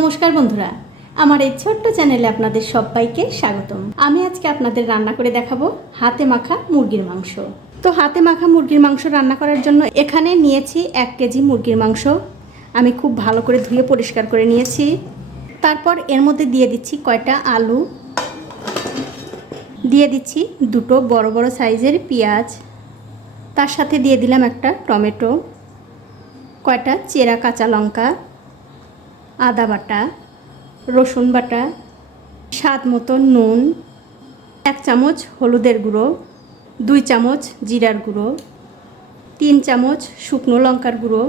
নমস্কার বন্ধুরা। আমার এই ছোট্ট চ্যানেলে আপনাদের সবাইকে স্বাগতম। আমি আজকে আপনাদের রান্না করে দেখাবো হাতে মাখা মুরগির মাংস। তো হাতে মাখা মুরগির মাংস রান্না করার জন্য এখানে নিয়েছি এক কেজি মুরগির মাংস। আমি খুব ভালো করে ধুয়ে পরিষ্কার করে নিয়েছি। তারপর এর মধ্যে দিয়ে দিচ্ছি কয়টা আলু। দিয়ে দিচ্ছি দুটো বড় বড় সাইজের পেঁয়াজ। তার সাথে দিয়ে দিলাম একটা টমেটো। কয়টা চেরা কাঁচা লঙ্কা। আদা বাটা, রসুন বাটা, স্বাদ মতো নুন, এক চামচ হলুদের গুঁড়ো, দুই চামচ জিরার গুঁড়ো, তিন চামচ শুকনো লঙ্কার গুঁড়ো,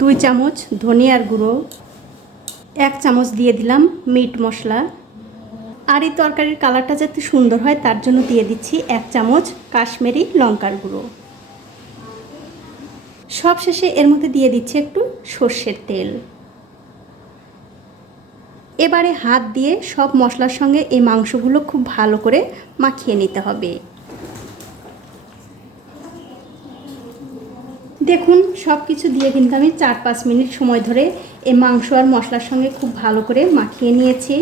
দুই চামচ ধনিয়ার গুঁড়ো, এক চামচ দিয়ে দিলাম মিট মশলা। আর এই তরকারির কালারটা যাতে সুন্দর হয় তার জন্য দিয়ে দিচ্ছি এক চামচ কাশ্মীরি লঙ্কার গুঁড়ো। সবশেষে এর মধ্যে দিয়ে দিচ্ছি একটু সর্ষের তেল। এবারে হাত দিয়ে সব মশলার সঙ্গে এই মাংসগুলো খুব ভালো করে মাখিয়ে নিতে হবে। দেখুন সব কিছু দিয়ে কিন্তু আমি চার পাঁচ মিনিট সময় ধরে এই মাংস আর মশলার সঙ্গে খুব ভালো করে মাখিয়ে নিয়েছি।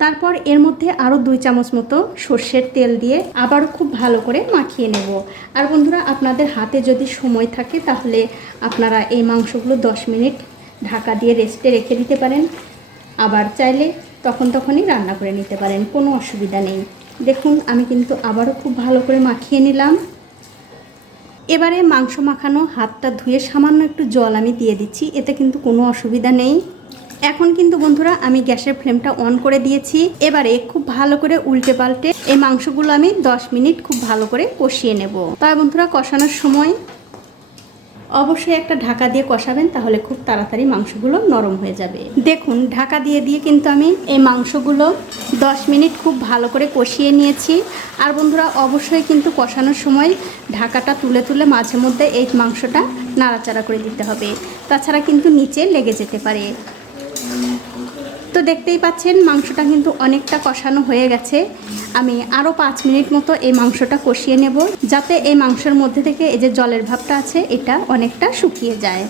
তারপর এর মধ্যে আরও দুই চামচ মতো সর্ষের তেল দিয়ে আবারও খুব ভালো করে মাখিয়ে নেব। আর বন্ধুরা, আপনাদের হাতে যদি সময় থাকে তাহলে আপনারা এই মাংসগুলো দশ মিনিট ঢাকা দিয়ে রেস্টে রেখে দিতে পারেন। আবার চাইলে তখন তখনই রান্না করে নিতে পারেন, কোনো অসুবিধা নেই। দেখুন, আমি কিন্তু আবারও খুব ভালো করে মাখিয়ে নিলাম। এবারে মাংস মাখানো হাতটা ধুয়ে সামান্য একটু জল আমি দিয়ে দিচ্ছি, এতে কিন্তু কোনো অসুবিধা নেই। এখন কিন্তু বন্ধুরা আমি গ্যাসের ফ্লেমটা অন করে দিয়েছি। এবারে খুব ভালো করে উল্টে পাল্টে এই মাংসগুলো আমি 10 মিনিট খুব ভালো করে কষিয়ে নেব। তাই বন্ধুরা, কষানোর সময় অবশ্যই একটা ঢাকা দিয়ে কষাবেন, তাহলে খুব তাড়াতাড়ি মাংসগুলো নরম হয়ে যাবে। দেখুন, ঢাকা দিয়ে দিয়ে কিন্তু আমি এই মাংসগুলো 10 মিনিট খুব ভালো করে কষিয়ে নিয়েছি। আর বন্ধুরা, অবশ্যই কিন্তু কষানোর সময় ঢাকাটা তুলে তুলে মাঝে মধ্যে এই মাংসটা নাড়াচাড়া করে দিতে হবে। তাছাড়া কিন্তু নিচে লেগে যেতে পারে। দেখতেই পাচ্ছেন, মাংসটা কিন্তু অনেকটা কষানো হয়ে গেছে। আমি আরও পাঁচ মিনিট মতো এই মাংসটা কষিয়ে নেব, যাতে এই মাংসের মধ্যে থেকে এই যে জলের ভাবটা আছে, এটা অনেকটা শুকিয়ে যায়।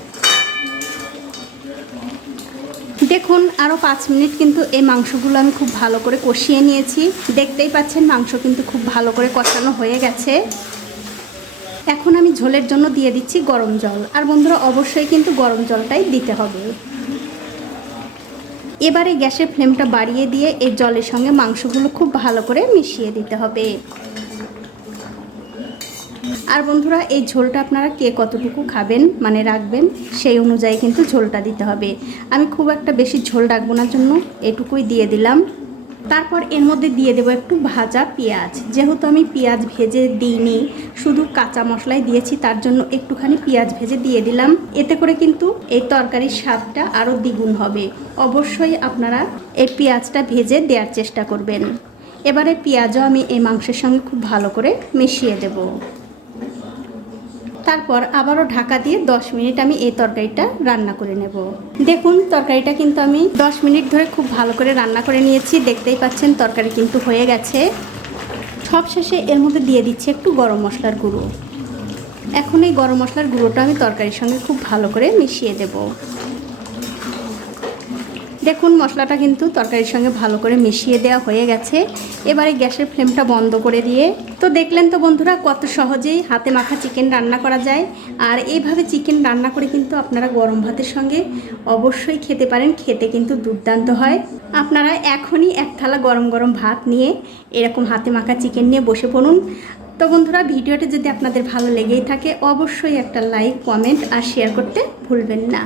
দেখুন আরও পাঁচ মিনিট কিন্তু এই মাংসগুলো আমি খুব ভালো করে কষিয়ে নিয়েছি। দেখতেই পাচ্ছেন, মাংস কিন্তু খুব ভালো করে কষানো হয়ে গেছে। এখন আমি ঝোলের জন্য দিয়ে দিচ্ছি গরম জল। আর বন্ধুরা, অবশ্যই কিন্তু গরম জলটাই দিতে হবে। এবারে গ্যাসের ফ্লেমটা বাড়িয়ে দিয়ে এই জলের সঙ্গে মাংসগুলো খুব ভালো করে মিশিয়ে দিতে হবে। আর বন্ধুরা, এই ঝোলটা আপনারা কে কতটুকু খাবেন মানে রাখবেন, সেই অনুযায়ী কিন্তু ঝোলটা দিতে হবে। আমি খুব একটা বেশি ঝোল রাখব না জন্য, এটুকুই দিয়ে দিলাম। তারপর এর মধ্যে দিয়ে দেবো একটু ভাজা পেঁয়াজ। যেহেতু আমি পেঁয়াজ ভেজে দিইনি, শুধু কাঁচা মশলাই দিয়েছি, তার জন্য একটুখানি পেঁয়াজ ভেজে দিয়ে দিলাম। এতে করে কিন্তু এই তরকারির স্বাদটা আরও দ্বিগুণ হবে। অবশ্যই আপনারা এই পেঁয়াজটা ভেজে দেওয়ার চেষ্টা করবেন। এবারে পেঁয়াজও আমি এই মাংসের সঙ্গে খুব ভালো করে মিশিয়ে দেবো। তারপর আবারও ঢাকা দিয়ে 10 মিনিট আমি এই তরকারিটা রান্না করে নেব। দেখুন, তরকারিটা কিন্তু আমি 10 মিনিট ধরে খুব ভালো করে রান্না করে নিয়েছি। দেখতেই পাচ্ছেন, তরকারি কিন্তু হয়ে গেছে। সবশেষে এর মধ্যে দিয়ে দিচ্ছি একটু গরম মশলার গুঁড়ো। এখন এই গরম মশলার গুঁড়োটা আমি তরকারির সঙ্গে খুব ভালো করে মিশিয়ে দেবো। দেখুন, মশলাটা কিন্তু তরকারির সঙ্গে ভালো করে মিশিয়ে দেওয়া হয়ে গেছে। এবারে গ্যাসের ফ্লেমটা বন্ধ করে দিয়ে, তো দেখলেন তো বন্ধুরা কত সহজেই হাতে মাখা চিকেন রান্না করা যায়। আর এইভাবে চিকেন রান্না করে কিন্তু আপনারা গরম ভাতের সঙ্গে অবশ্যই খেতে পারেন, খেতে কিন্তু দুর্দান্ত হয়। আপনারা এখনই এক থালা গরম গরম ভাত নিয়ে এরকম হাতে মাখা চিকেন নিয়ে বসে পড়ুন। তো বন্ধুরা, ভিডিওটা যদি আপনাদের ভালো লেগেই থাকে, অবশ্যই একটা লাইক, কমেন্ট আর শেয়ার করতে ভুলবেন না।